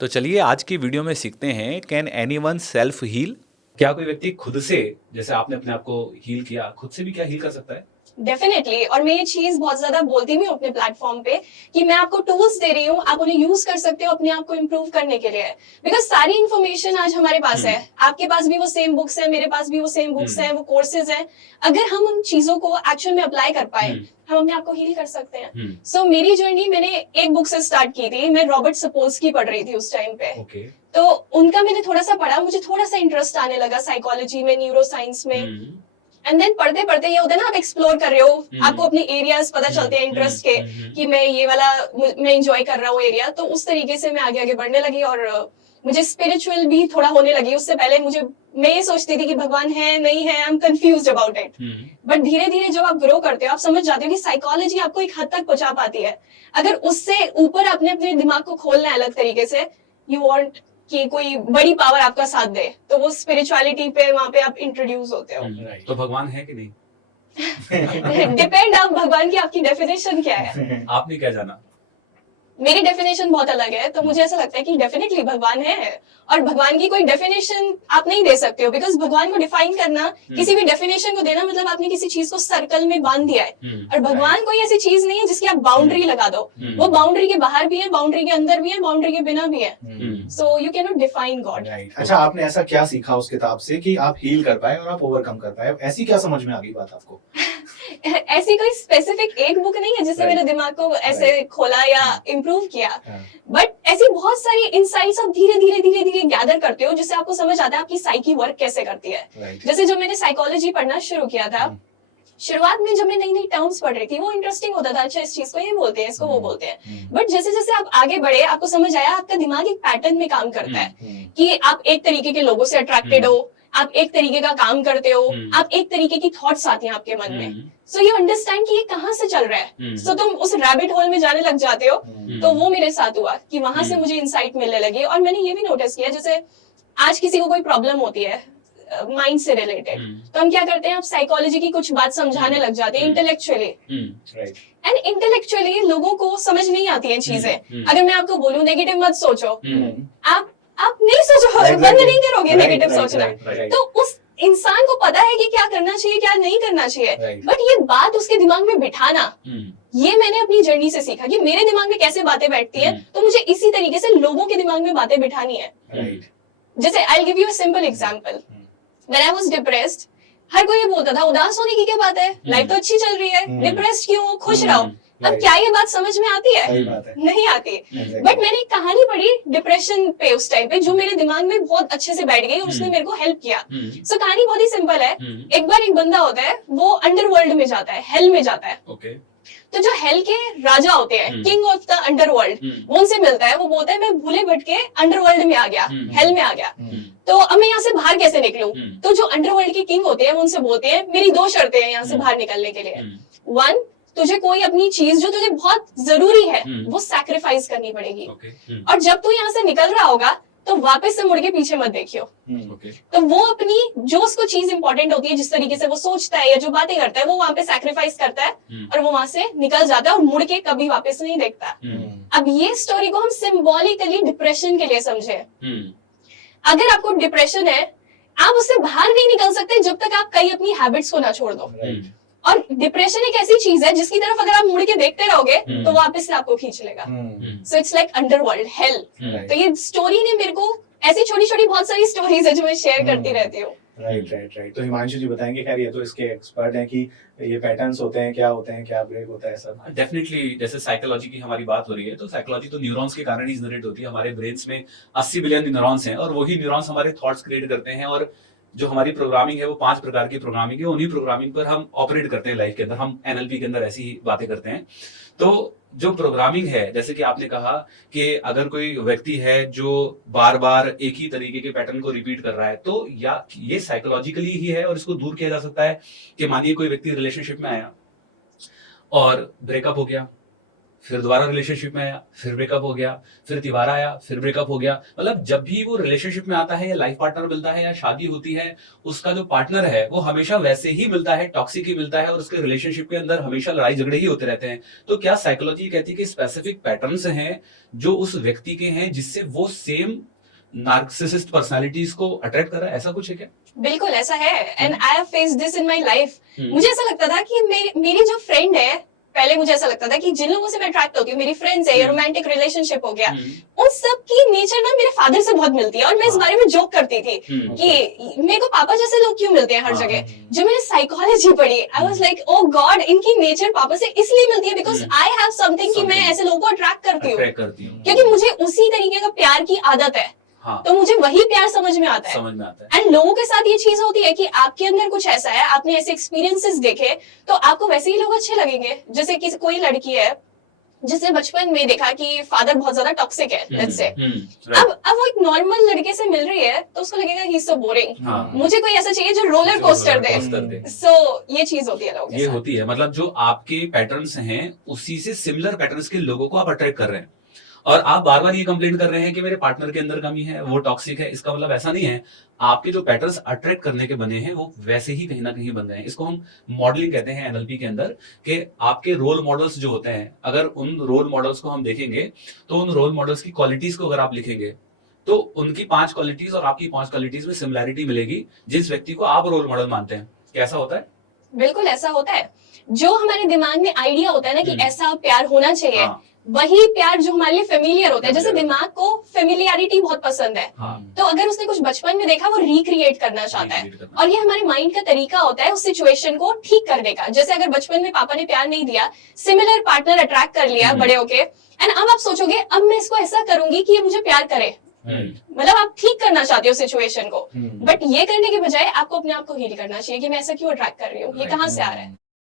तो चलिए आज की वीडियो में सीखते हैं, कैन एनीवन सेल्फ हील। क्या कोई व्यक्ति खुद से, जैसे आपने अपने आप को हील किया, खुद से भी क्या हील कर सकता है? डेफिनेटली। और मैं ये चीज बहुत ज्यादा बोलती भी हूँ अपने प्लेटफॉर्म पे कि मैं आपको टूल्स दे रही हूँ, आप उन्हें यूज कर सकते हो अपने आप को इम्प्रूव करने के लिए। बिकॉज सारी इन्फॉर्मेशन आज हमारे पास है, आपके पास भी वो सेम बुक्स है, मेरे पास भी वो सेम बुक्स है, वो कोर्सेज है। अगर हम उन चीजों को एक्चुअल में अप्लाई कर पाए, हम अपने आप को हील कर सकते हैं। सो मेरी जर्नी मैंने एक बुक से स्टार्ट की थी। मैं रॉबर्ट सपोल्स्की पढ़ रही थी उस टाइम पे। तो उनका मैंने थोड़ा सा पढ़ा, मुझे थोड़ा सा इंटरेस्ट आने लगा साइकोलॉजी में, न्यूरो साइंस में। एंड देन पढ़ते पढ़ते ये होता है ना, आप एक्सप्लोर कर रहे हो, आपको अपने एरियाज पता चलते हैं इंटरेस्ट के, कि मैं ये वाला मैं एंजॉय कर रहा हूँ एरिया। तो उस तरीके से मैं आगे आगे बढ़ने लगी और मुझे स्पिरिचुअल भी थोड़ा होने लगी। उससे पहले मैं ये सोचती थी कि भगवान है नहीं है, I am confused about it. But धीरे धीरे जब आप ग्रो करते हो, आप समझ जाते हो कि साइकोलॉजी आपको एक हद तक पहुंचा पाती है। अगर उससे ऊपर आपने अपने दिमाग को खोलना है अलग तरीके से, यू वांट कि कोई बड़ी पावर आपका साथ दे, तो वो स्पिरिचुअलिटी पे वहां पे आप इंट्रोड्यूस होते हो। तो भगवान है कि नहीं? डिपेंड आप भगवान की आपकी डेफिनेशन क्या है। आपने क्या जाना? मेरी डेफिनेशन बहुत अलग है, तो मुझे ऐसा लगता है कि डेफिनेटली भगवान है। और भगवान की कोई डेफिनेशन आप नहीं दे सकते हो, बिकॉज भगवान को डिफाइन करना, किसी भी डेफिनेशन को देना, मतलब आपने किसी चीज को सर्कल में बांध दिया है। और भगवान कोई ऐसी चीज नहीं है जिसकी आप बाउंड्री लगा दो। वो बाउंड्री के बाहर भी है, बाउंड्री के अंदर भी है, बाउंड्री के बिना भी है। So you can not define God. अच्छा, आपने ऐसा क्या सीखा उस किताब से कि आप हील कर पाए और आप ओवरकम कर पाए? ऐसी क्या समझ में आ गई बात आपको? ऐसी कोई स्पेसिफिक एक बुक नहीं है जिससे मेरे दिमाग को ऐसे खोला या इम्प्रूव किया। बट ऐसी बहुत सारी इनसाइट्स आप धीरे धीरे धीरे धीरे गैदर करते हो, जिससे आपको समझ आता है आपकी साइकी वर्क कैसे करती है। जैसे जब मैंने साइकोलॉजी पढ़ना शुरू किया था, शुरुआत में जब मैं नई नई टर्म्स पढ़ रही थी, वो इंटरेस्टिंग होता था। अच्छा, इस चीज को ये बोलते हैं, इसको वो बोलते हैं। बट जैसे जैसे आप आगे बढ़े, आपको समझ आया आपका दिमाग एक पैटर्न में काम करता है, कि आप एक तरीके के लोगों से अट्रैक्टेड हो, आप एक तरीके का काम करते हो, आप एक तरीके की थॉट्स आती हैं आपके मन में। सो यू अंडरस्टैंड कि ये कहाँ से चल रहा है। सो तुम उस रैबिट होल में जाने लग जाते हो। तो वो मेरे साथ हुआ कि वहां से मुझे इंसाइट मिलने लगी। और मैंने ये भी नोटिस किया, जैसे आज किसी को कोई प्रॉब्लम होती है माइंड से रिलेटेड, तो हम क्या करते हैं, आप साइकोलॉजी की कुछ बात समझाने लग जाते हैं इंटेलेक्चुअली। एंड इंटेलेक्चुअली लोगों को समझ नहीं आती है चीजें। अगर मैं आपको बोलूं नेगेटिव मत सोचो, आप नहीं सोचो, बंद नहीं करोगे नेगेटिव सोचना। तो उस इंसान को पता है कि क्या करना चाहिए, क्या नहीं करना चाहिए। बट ये बात उसके दिमाग में बिठाना, ये मैंने अपनी जर्नी से सीखा कि मेरे दिमाग में कैसे बातें बैठती हैं, तो मुझे इसी तरीके से लोगों के दिमाग में बातें बिठानी है। जैसे I give you a simple example. When I was depressed, हर कोई ये बोलता था उदास होने की क्या बात है, लाइफ तो अच्छी चल रही है, डिप्रेस्ड क्यों हो, खुश रहो। अब क्या ये बात समझ में आती है? नहीं आती। बट मैंने एक कहानी पढ़ी डिप्रेशन पे उस टाइम पे, जो मेरे दिमाग में बहुत अच्छे से बैठ गई और उसने मेरे को हेल्प किया। सो कहानी बहुत ही सिंपल है। एक बार एक बंदा होता है, वो अंडरवर्ल्ड में जाता है, हेल में जाता है। तो जो हेल के राजा होते हैं, किंग ऑफ द अंडरवर्ल्ड, वो उनसे मिलता है। वो बोलता है मैं भूले भटके अंडरवर्ल्ड में आ गया, हेल में आ गया, तो अब मैं यहाँ से बाहर कैसे निकलूं? तो जो अंडरवर्ल्ड के किंग होते हैं, वो उनसे बोलते हैं मेरी दो शर्तें हैं यहाँ से बाहर निकलने के लिए। वन, तुझे कोई अपनी चीज जो तुझे बहुत जरूरी है वो सैक्रिफाइस करनी पड़ेगी। और जब तू यहाँ से निकल रहा होगा, तो वापस से मुड़ के पीछे मत देखियो। तो वो अपनी जो उसको चीज इंपॉर्टेंट होती है, जिस तरीके से वो सोचता है या जो बातें करता है, वो वहां पे सैक्रिफाइस करता है और वो वहां से निकल जाता है और मुड़ के कभी वापस नहीं देखता। अब ये स्टोरी को हम सिंबॉलिकली डिप्रेशन के लिए समझे। अगर आपको डिप्रेशन है, आप उससे बाहर नहीं निकल सकते जब तक आप कई अपनी हैबिट्स को ना छोड़ दो। और डिप्रेशन एक ऐसी चीज है जिसकी तरफ अगर आप मुड़ के देखते रहोगे, तो वापस से आपको खींच लेगा। So it's like underworld, hello. तो ये स्टोरी ने मेरे को, ऐसी छोटी छोटी बहुत सारी स्टोरीज है जो मैं शेयर करती रहती हूँ। राइट। तो हिमांशु जी बताएंगे, खैर ये तो इसके एक्सपर्ट हैं कि ये पैटर्न्स होते हैं, क्या ब्रेक होता है सब। डेफिनेटली, जैसे साइकोलॉजी की हमारी बात हो रही है, तो साइकोलॉजी तो न्यूरॉन्स के कारण ही जनरेट होती है। हमारे ब्रेन्स में 80 बिलियन न्यूरॉन्स हैं और वही न्यूरॉन्स हमारे थॉट्स क्रिएट करते हैं। और जो हमारी प्रोग्रामिंग है वो 5 प्रकार की प्रोग्रामिंग है, उन्हीं प्रोग्रामिंग पर हम ऑपरेट करते हैं लाइफ के अंदर। हम एनएलपी के अंदर ऐसी ही बातें करते हैं। तो जो प्रोग्रामिंग है, जैसे कि आपने कहा कि अगर कोई व्यक्ति है जो बार बार एक ही तरीके के पैटर्न को रिपीट कर रहा है, तो या ये साइकोलॉजिकली ही है और इसको दूर किया जा सकता है। कि मानिए कोई व्यक्ति रिलेशनशिप में आया और ब्रेकअप हो गया, फिर दोबारा रिलेशनशिप में आया, फिर ब्रेकअप हो गया, फिर दोबारा आया, फिर ब्रेकअप हो गया। मतलब जब भी वो रिलेशनशिप में आता है या लाइफ पार्टनर मिलता है या शादी होती है, उसका जो पार्टनर है वो हमेशा वैसे ही मिलता है, टॉक्सिक ही मिलता है, और उसके रिलेशनशिप के अंदर हमेशा लड़ाई झगड़े ही होते रहते हैं। तो क्या साइकोलॉजी कहती है कि स्पेसिफिक पैटर्न्स हैं जो उस व्यक्ति के हैं जिससे वो सेम नार्सिसिस्ट पर्सनालिटीज को अट्रैक्ट कर रहा है, ऐसा कुछ है क्या? बिल्कुल ऐसा है, and I have faced this in my life. Hmm. मुझे ऐसा लगता था कि मेरी जो फ्रेंड है, पहले मुझे ऐसा लगता था कि जिन लोगों से मैं अट्रैक्ट होती हूँ, मेरी फ्रेंड्स है या रोमांटिक रिलेशनशिप हो गया, उन सब की नेचर ना मेरे फादर से बहुत मिलती है। और मैं इस हाँ। बारे में जोक करती थी कि मेरे को पापा जैसे लोग क्यों मिलते हैं हर हाँ। जगह। जब मैंने साइकोलॉजी पढ़ी, I was like oh God, इनकी नेचर पापा से इसलिए मिलती है बिकॉज आई हैव समथिंग कि मैं ऐसे लोगों को अट्रैक्ट करती हूँ, अट्रैक्ट करती हूँ, क्योंकि मुझे उसी तरीके का प्यार की आदत है। हाँ, तो मुझे वही प्यार समझ में आता है। समझ में आता है। एंड लोगों के साथ ये चीज होती है कि आपके अंदर कुछ ऐसा है, आपने ऐसे एक्सपीरियंसेस देखे, तो आपको वैसे ही लोग अच्छे लगेंगे। जैसे कि कोई लड़की है जिसे बचपन में देखा कि फादर बहुत ज्यादा टॉक्सिक है, लेट्स से, अब वो एक नॉर्मल लड़के से मिल रही है तो उसको लगेगा ही सो बोरिंग, हाँ। मुझे कोई ऐसा चाहिए जो रोलर कोस्टर दे। दे। सो ये चीज होती है लोगों के ये साथ। होती है, मतलब जो आपके पैटर्न्स हैं उसी से सिमिलर पैटर्न्स के लोगों को आप अट्रैक्ट कर रहे हैं, और आप बार बार ये कंप्लेन कर रहे हैं कि मेरे पार्टनर के अंदर कमी है, वो टॉक्सिक है। इसका मतलब ऐसा नहीं है, आपके जो पैटर्न्स अट्रैक्ट करने के बने हैं वो वैसे ही कहीं ना कहीं बन गए हैं। इसको हम मॉडलिंग कहते हैं एनएलपी के अंदर, कि आपके रोल मॉडल्स जो होते हैं, अगर उन रोल मॉडल्स को हम देखेंगे तो उन रोल मॉडल्स की क्वालिटीज को अगर आप लिखेंगे तो उनकी 5 क्वालिटीज और आपकी 5 क्वालिटीज में सिमिलैरिटी मिलेगी जिस व्यक्ति को आप रोल मॉडल मानते हैं। कैसा होता है? बिल्कुल ऐसा होता है। जो हमारे दिमाग में आइडिया होता है ना कि ऐसा प्यार होना चाहिए, हाँ। वही प्यार जो हमारे लिए फेमिलियर होता है। जैसे दिमाग को फेमिलियरिटी बहुत पसंद है, हाँ। तो अगर उसने कुछ बचपन में देखा वो रिक्रिएट करना चाहता है, Recreate करना। और ये हमारे माइंड का तरीका होता है उस सिचुएशन को ठीक करने का। जैसे अगर बचपन में पापा ने प्यार नहीं दिया, सिमिलर पार्टनर अट्रैक्ट कर लिया बड़े होके, एंड अब आप सोचोगे अब मैं इसको ऐसा करूंगी कि ये मुझे प्यार करे, मतलब आप ठीक करना चाहते हो सिचुएशन को, बट ये करने के बजाय आपको अपने आप को हील करना चाहिए कि मैं ऐसा क्यों अट्रैक्ट कर रही हूँ, ये कहाँ से आ रहा है।